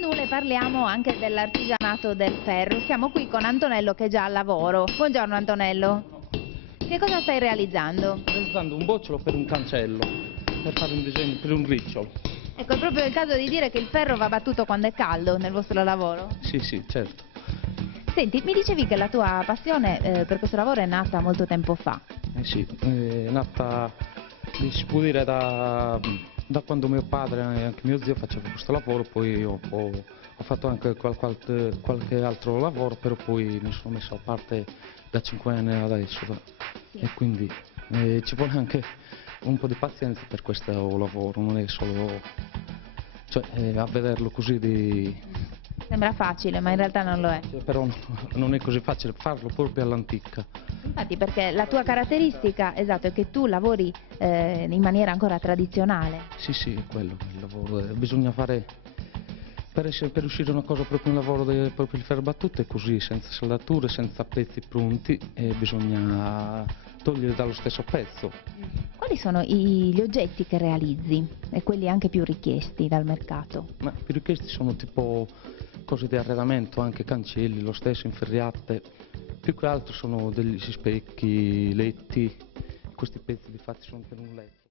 Nulle parliamo anche dell'artigianato del ferro. Siamo qui con Antonello che è già al lavoro. Buongiorno Antonello. Che cosa stai realizzando? Realizzando un bocciolo per un cancello, per fare un disegno, per un ricciolo. Ecco, è proprio il caso di dire che il ferro va battuto quando è caldo nel vostro lavoro. Sì, sì, certo. Senti, mi dicevi che la tua passione per questo lavoro è nata molto tempo fa. Sì, è nata, si può dire, da quando mio padre e anche mio zio facevano questo lavoro, poi ho fatto anche qualche altro lavoro, però poi mi sono messo a parte da 5 anni adesso. Sì. E quindi ci vuole anche un po' di pazienza per questo lavoro, non è solo, cioè, a vederlo così Sembra facile, ma in realtà non lo è. però non è così facile farlo proprio all'antica. Infatti, perché la tua caratteristica, esatto, è che tu lavori in maniera ancora tradizionale. Sì, sì, è quello il lavoro. Bisogna fare, per uscire una cosa proprio un lavoro proprio il ferro battuto è così, senza saldature, senza pezzi pronti, e bisogna togliere dallo stesso pezzo. Quali sono gli oggetti che realizzi e quelli anche più richiesti dal mercato? Ma più richiesti sono tipo cose di arredamento, anche cancelli, lo stesso, inferriate. Più che altro sono degli specchi, letti. Questi pezzi di fatti sono per un letto.